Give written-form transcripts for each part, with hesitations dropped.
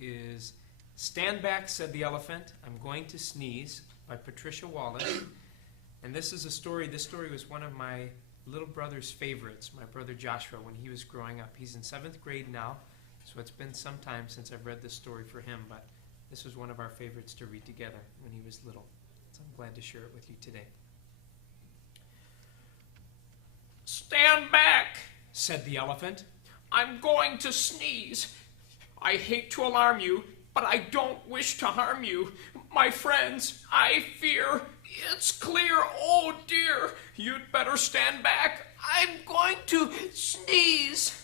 is Stand Back, Said the Elephant, I'm Going to Sneeze by Patricia Wallace. And this is a story, this story was one of my little brother's favorites, my brother Joshua, when he was growing up. He's in 7th grade now, so it's been some time since I've read this story for him, but this was one of our favorites to read together when he was little. So I'm glad to share it with you today. Stand back, said the elephant. I'm going to sneeze. I hate to alarm you, but I don't wish to harm you. My friends, I fear it's clear. Oh dear, you'd better stand back. I'm going to sneeze.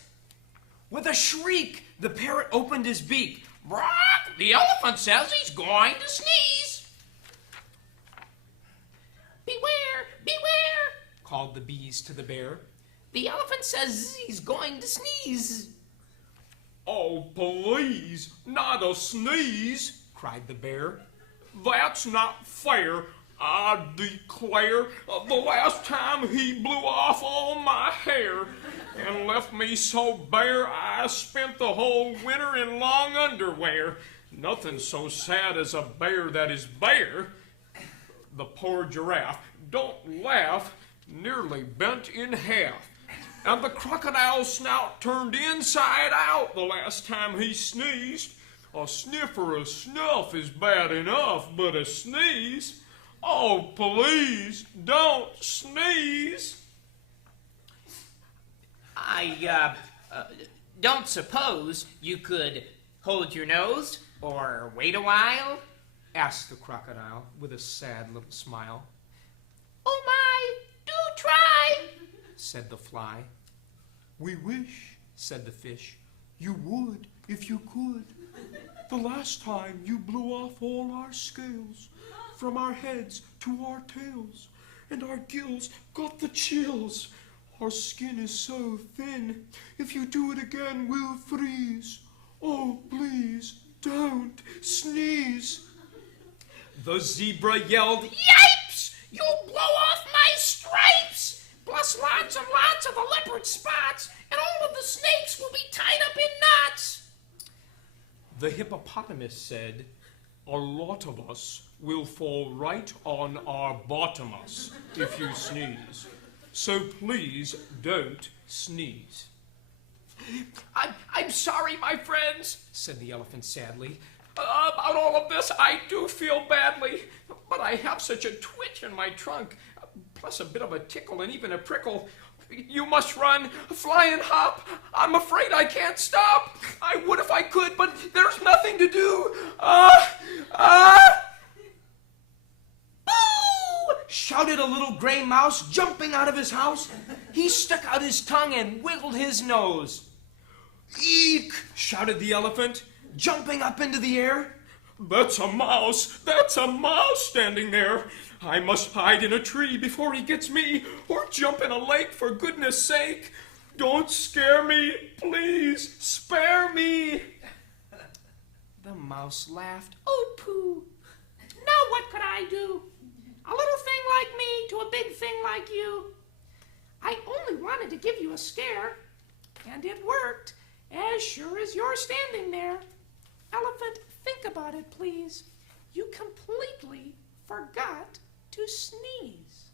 With a shriek, the parrot opened his beak. Brock, the elephant says he's going to sneeze. Beware, beware, called the bees to the bear. The elephant says he's going to sneeze. Oh, please, not a sneeze, cried the bear. That's not fair, I declare. The last time he blew off all my hair and left me so bare I spent the whole winter in long underwear. Nothing so sad as a bear that is bare. The poor giraffe, don't laugh, nearly bent in half. And the crocodile's snout turned inside out the last time he sneezed. A sniff or a snuff is bad enough, but a sneeze? Oh, please, don't sneeze. I don't suppose you could hold your nose or wait a while? Asked the crocodile with a sad little smile. Oh my, do try, said the fly. We wish, said the fish, you would if you could. The last time you blew off all our scales, from our heads to our tails, and our gills got the chills. Our skin is so thin, if you do it again we'll freeze. Oh, please, don't sneeze. The zebra yelled, Yipes! You'll blow off my stripes! Plus lots and lots of the leopard spots, and all of the snakes will be tied up in knots. The hippopotamus said, a lot of us will fall right on our bottomus if you sneeze. So please don't sneeze. I'm sorry, my friends, said the elephant sadly. About all of this, I do feel badly, but I have such a twitch in my trunk, plus a bit of a tickle and even a prickle. You must run, fly and hop. I'm afraid I can't stop. I would if I could, but there's nothing to do. Boo! Shouted a little gray mouse, jumping out of his house. He stuck out his tongue and wiggled his nose. Eek! Shouted the elephant, jumping up into the air. That's a mouse standing there. I must hide in a tree before he gets me, or jump in a lake for goodness sake. Don't scare me, please, spare me. The mouse laughed. Oh, pooh. Now what could I do? A little thing like me to a big thing like you. I only wanted to give you a scare, and it worked, as sure as you're standing there. Elephant, think about it, please. You completely forgot to sneeze.